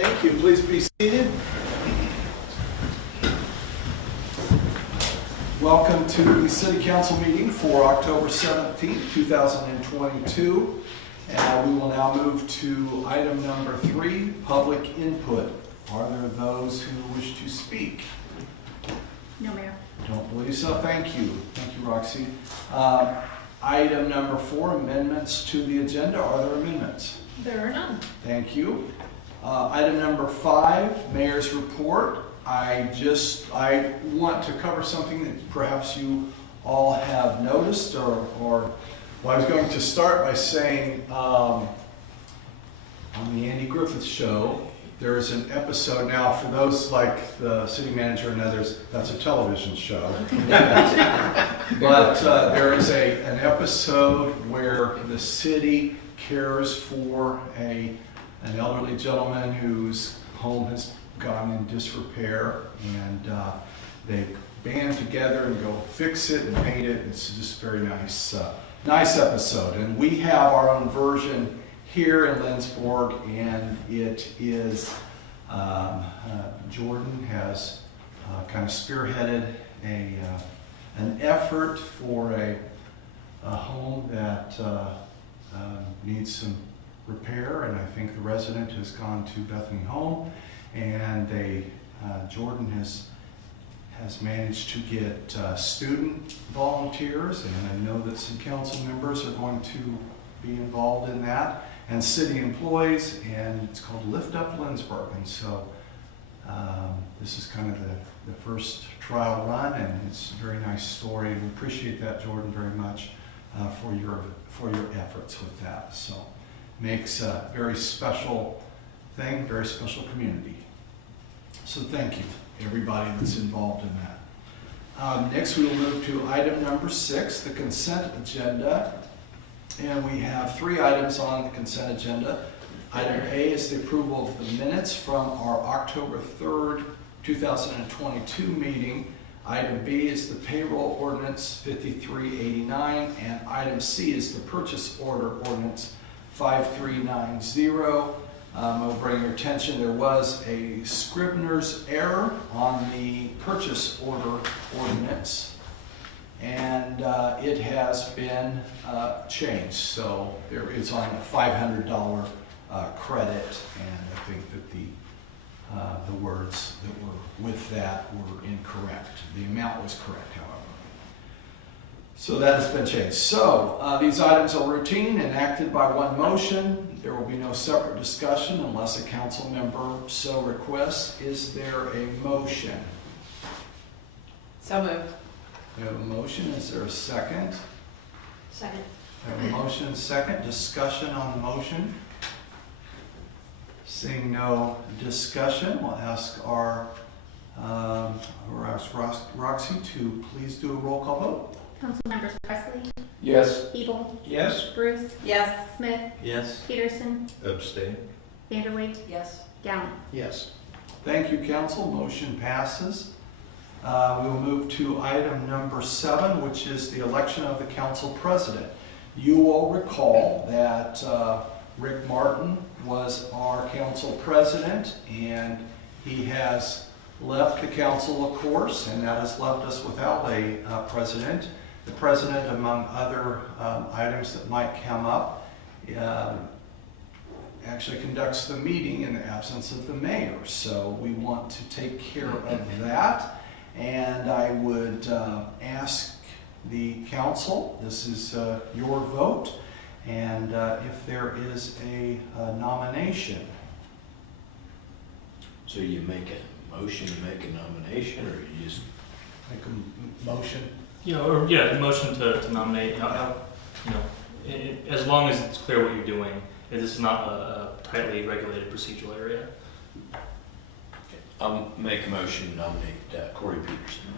Thank you. Please be seated. Welcome to the City Council meeting for October 17th, 2022. We will now move to item number 3, public input. Are there those who wish to speak? No, Mayor. Don't believe so. Thank you. Thank you, Roxy. Item number 4, amendments to the agenda. Are there amendments? There are none. Thank you. Item number 5, Mayor's Report. I want to cover something that perhaps you all have noticed, or well, I was going to start by saying on the Andy Griffith Show, there is an episode now, for those like the city manager and others, that's a television show. But there is an episode where the city cares for an elderly gentleman whose home has gone in disrepair, and they band together and go fix it and paint it. It's just a very nice episode. And we have our own version here in Lindsborg, and it is, Jordan has kind of spearheaded an effort for a home that needs some repair, and I think the resident has gone to Bethany Home, and Jordan has managed to get student volunteers, and I know that some council members are going to be involved in that, and city employees, and it's called Lift Up Lindsborg. And so this is kind of the first trial run, and it's a very nice story, and we appreciate that, Jordan, very much for your efforts with that. So makes a very special thing, very special community. So thank you, everybody that's involved in that. Next, we will move to item number 6, the consent agenda. And we have 3 items on the consent agenda. Item A is the approval of the minutes from our October 3rd, 2022 meeting. Item B is the payroll ordinance 5389, and item C is the purchase order ordinance 5390. I'll bring your attention, there was a Scribner's error on the purchase order ordinance, and it has been changed. So there is on a $500 credit, and I think that the words that were with that were incorrect. The amount was correct, however. So that has been changed. So these items are routine, enacted by one motion. There will be no separate discussion unless a council member so requests. Is there a motion? So moved. We have a motion. Is there a second? Second. We have a motion and second. Discussion on the motion. Seeing no discussion, we'll ask Roxy to please do a roll call vote. Councilmembers Presley, Yes. Ebel, Yes. Bruce, Yes. Smith, Yes. Peterson, Abstain. Vanderwait, Yes. Gowan. Yes. Thank you, council. Motion passes. We will move to item number 7, which is the election of the council president. You will recall that Rick Martin was our council president, and he has left the council, of course, and that has left us without a president. The president, among other items that might come up, actually conducts the meeting in the absence of the mayor. So we want to take care of that. And I would ask the council, this is your vote, and if there is a nomination. So you make a motion to make a nomination, or you just Make a motion. The motion to nominate, as long as it's clear what you're doing. This is not a tightly regulated procedural area. I'll make a motion to nominate Corey Peterson.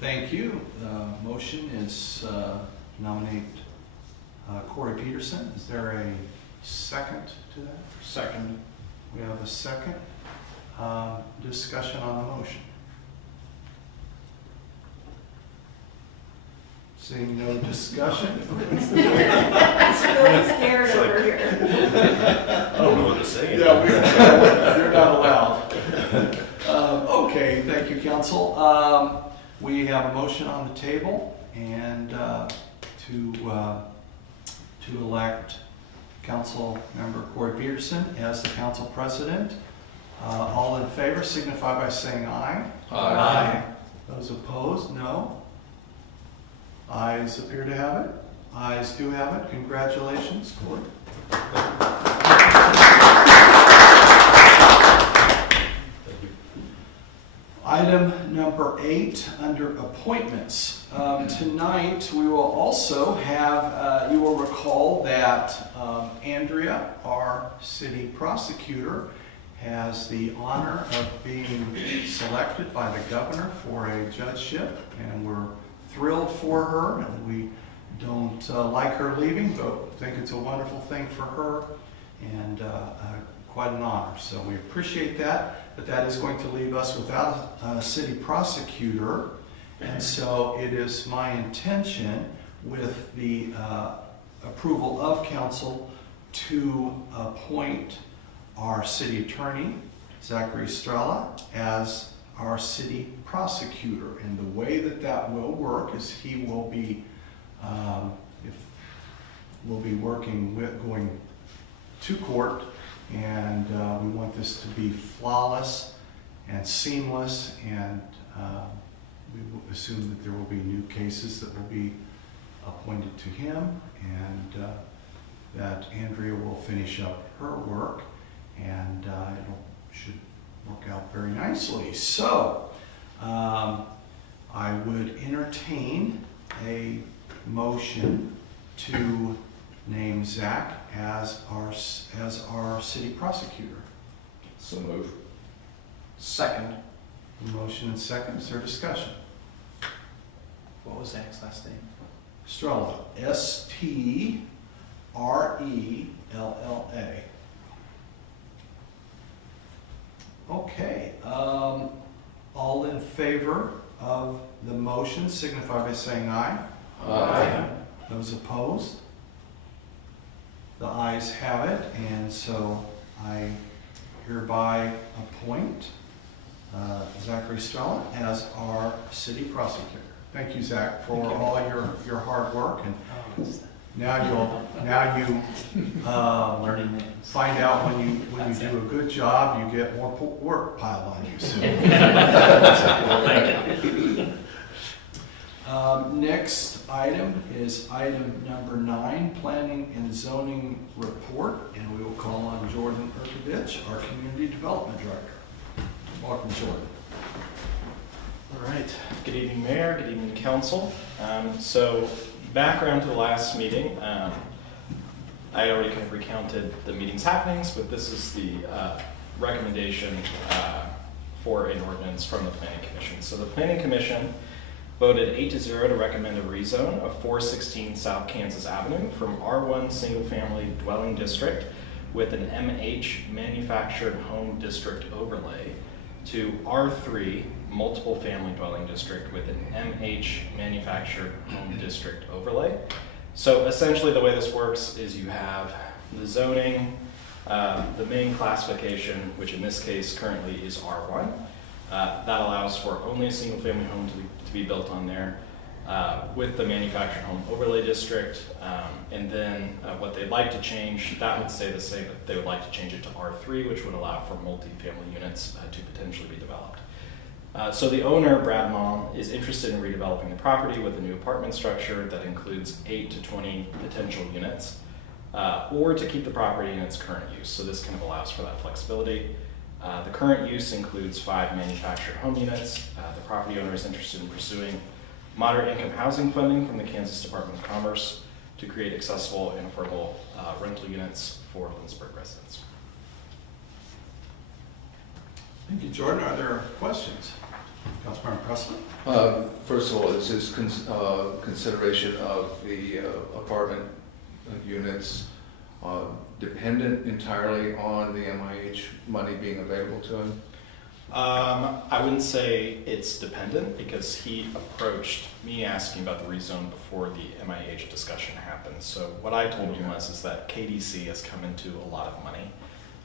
Thank you. The motion is nominate Corey Peterson. Is there a second to that? Second. We have a second. Discussion on the motion. Seeing no discussion. It's really scared over here. I don't know what to say. Yeah, you're not allowed. Okay, thank you, council. We have a motion on the table and to elect Council Member Corey Peterson as the council president. All in favor signify by saying aye. Aye. Those opposed, no. Ayes appear to have it. Ayes do have it. Congratulations, Corey. Item number 8 under appointments. Tonight we will also have, you will recall that Andrea, our city prosecutor, has the honor of being selected by the governor for a judgeship, and we're thrilled for her, and we don't like her leaving, but think it's a wonderful thing for her and quite an honor. So we appreciate that, but that is going to leave us without a city prosecutor, and so it is my intention with the approval of council to appoint our city attorney, Zachary Estrella, as our city prosecutor. And the way that that will work is he will be, working with, going to court, and we want this to be flawless and seamless, and we will assume that there will be new cases that will be appointed to him, and that Andrea will finish up her work, and it should work out very nicely. So I would entertain a motion to name Zach as our city prosecutor. So move. Second. Motion and second. Is there discussion? What was Zach's last name? Estrella. Strella. Okay. All in favor of the motion signify by saying aye. Aye. Those opposed? The ayes have it, and so I hereby appoint Zachary Estrella as our city prosecutor. Thank you, Zach, for all your hard work, and now you Learning names. find out when you do a good job, you get more work piled on you. So. Well, thank you. Next item is item number 9, Planning and Zoning Report, and we will call on Jordan Urkovich, our Community Development Director. Welcome, Jordan. All right. Good evening, Mayor. Good evening, Council. So, background to the last meeting. I already kind of recounted the meeting's happenings, but this is the recommendation for an ordinance from the Planning Commission. So, the Planning Commission voted 8-0 to recommend a rezone of 416 South Kansas Avenue from R1 Single Family Dwelling District with an MH Manufactured Home District overlay to R3 Multiple Family Dwelling District with an MH Manufactured Home District overlay. So essentially the way this works is you have the zoning, the main classification, which in this case currently is R1. That allows for only a single family home to be built on there with the manufactured home overlay district. And then what they'd like to change, that would stay the same, but they would like to change it to R3, which would allow for multi-family units to potentially be developed. So the owner, Brad Mom, is interested in redeveloping the property with a new apartment structure that includes 8 to 20 potential units, or to keep the property in its current use. So this kind of allows for that flexibility. The current use includes 5 manufactured home units. The property owner is interested in pursuing moderate income housing funding from the Kansas Department of Commerce to create accessible and affordable rental units for Lindsborg residents. Thank you, Jordan. Are there questions? Councilmember Presley? First of all, is this consideration of the apartment units dependent entirely on the MIH money being available to him? I wouldn't say it's dependent because he approached me asking about the rezone before the MIH discussion happened. So what I told him is that KDC has come into a lot of money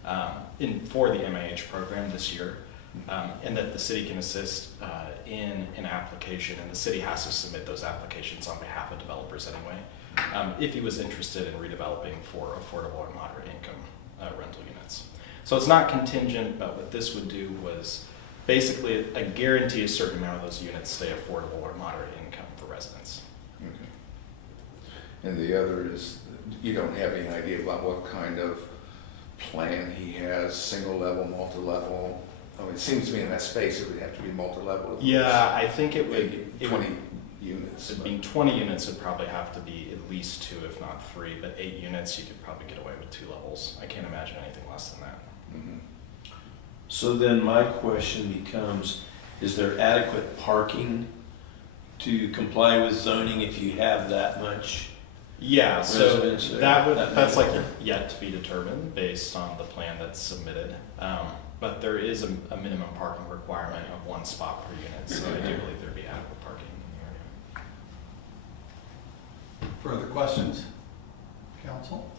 for the MIH program this year, and that the city can assist in an application, and the city has to submit those applications on behalf of developers anyway, if he was interested in redeveloping for affordable or moderate income rental units. So it's not contingent, but what this would do was basically guarantee a certain amount of those units stay affordable or moderate income for residents. Okay. And the other is, you don't have any idea about what kind of plan he has, single level, multi-level? I mean, it seems to me in that space it would have to be multi-level. Yeah, I think it would. Maybe 20 units. It being 20 units would probably have to be at least 2, if not 3, but 8 units, you could probably get away with 2 levels. I can't imagine anything less than that. Mhm. So then my question becomes, is there adequate parking to comply with zoning if you have that much? Yeah, so Residents there, that's like many. yet to be determined based on the plan that's submitted. But there is a minimum parking requirement of 1 spot per unit, so I do believe there'd be adequate parking in the area. Further questions? Council?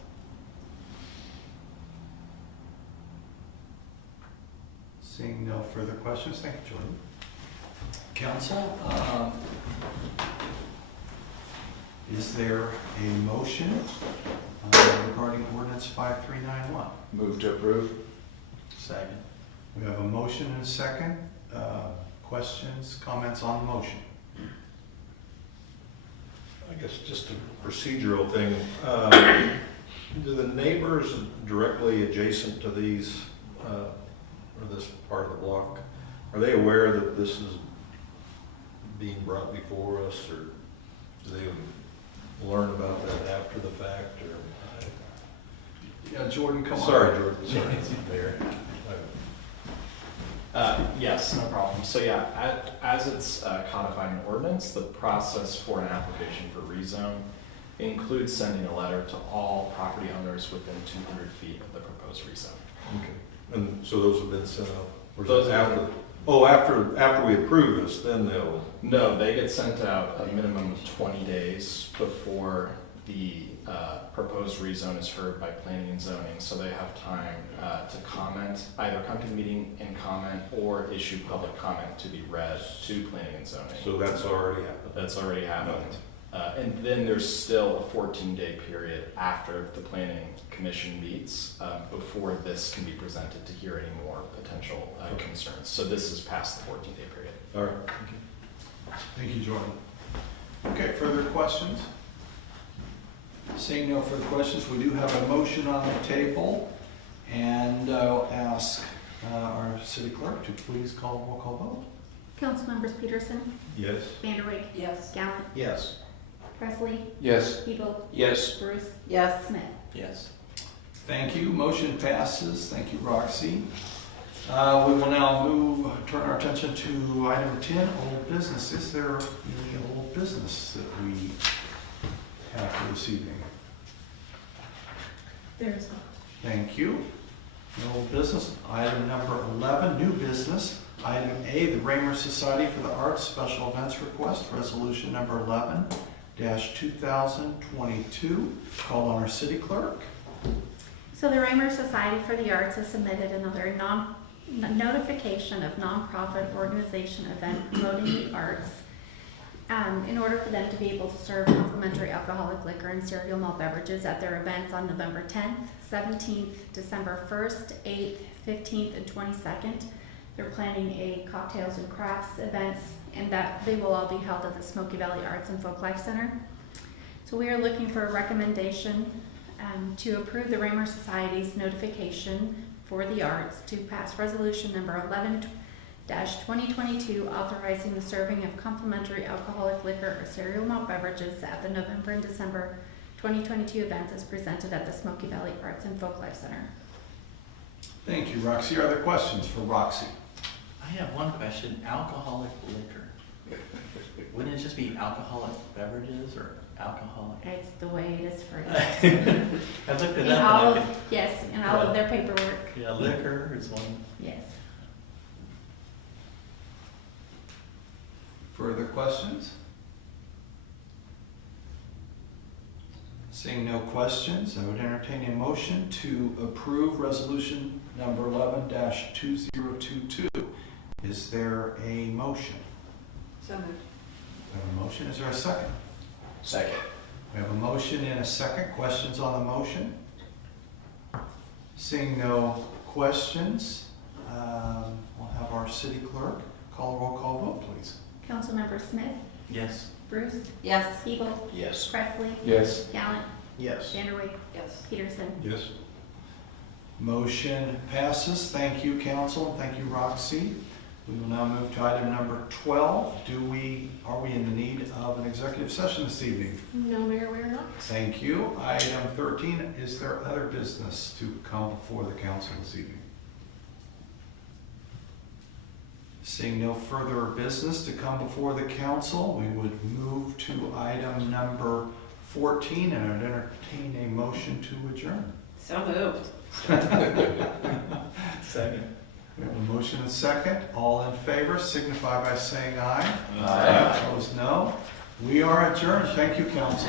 Seeing no further questions, thank you, Jordan. Council, is there a motion regarding ordinance 5391? Move to approve? Second. We have a motion and a second. Questions, comments on the motion? I guess just a procedural thing. Do the neighbors directly adjacent to these, or this part of the block, are they aware that this is being brought before us, or do they learn about that after the fact, or? Yeah, Jordan, come on. Sorry, Jordan, sorry, Mayor. Yes, no problem. So yeah, as it's codified in ordinance, the process for an application for rezone includes sending a letter to all property owners within 200 feet of the proposed rezone. Okay. And so those have been sent out? Or is Those it have after? Oh, after we approve this, then they'll, No, they get sent out a minimum of 20 days before the proposed rezone is heard by planning and zoning, so they have time to comment, either come to the meeting and comment, or issue public comment to be read to planning and zoning. so that's already happened? That's already happened. And then there's still a 14-day period after the planning commission meets before this can be presented to hear any more potential concerns. So this is past the 14-day period. All right. Thank you, Jordan. Okay, further questions? Seeing no further questions, we do have a motion on the table, and I'll ask our city clerk to please call roll call vote. Councilmembers Peterson, Yes? Vanderwijk, Yes. Gallant, Yes. Presley, Yes. Hebel, Yes. Bruce, Yes. Smith. Yes. Thank you, motion passes. Thank you, Roxy. We will now turn our attention to item 10, old business. Is there any old business that we have for this evening? There is not. Thank you. No old business. Item number 11, new business. Item A, the Raymer Society for the Arts Special Events Request, resolution number 11-2022, called on our city clerk. So the Raymer Society for the Arts has submitted another notification of nonprofit organization event promoting the arts in order for them to be able to serve complimentary alcoholic liquor and cereal malt beverages at their events on November 10th, 17th, December 1st, 8th, 15th, and 22nd. They're planning a cocktails and crafts events, and that they will all be held at the Smoky Valley Arts and Folklife Center. So we are looking for a recommendation to approve the Raymer Society's notification for the arts to pass resolution number 11-2022 authorizing the serving of complimentary alcoholic liquor or cereal malt beverages at the November and December 2022 events as presented at the Smoky Valley Arts and Folklife Center. Thank you, Roxy. Are there questions for Roxy? I have one question. Alcoholic liquor. Wouldn't it just be alcoholic beverages or alcoholic? It's the way it is for I looked it in up. all and I of, yes, in all of their paperwork, could- Yeah, liquor is one. yes. Further questions? Seeing no questions, I would entertain a motion to approve resolution number 11-2022. Is there a motion? So moved. We have a motion, is there a second? Second. We have a motion and a second. Questions on the motion? Seeing no questions, we'll have our city clerk call a roll call vote, please. Councilmember Smith, Yes. Bruce, Yes. Siebel, Yes. Presley, Yes. Gallant, Yes. Vanderway, Yes. Peterson. Yes. Motion passes. Thank you, council, and thank you, Roxy. We will now move to item number 12. Are we in the need of an executive session this evening? No, Mayor, we are not. Thank you. Item 13, is there other business to come before the council this evening? Seeing no further business to come before the council, we would move to item number 14 and I'd entertain a motion to adjourn. So moved. Second. We have a motion and second. All in favor signify by saying aye. Aye. Opposed, no. We are adjourned. Thank you, council.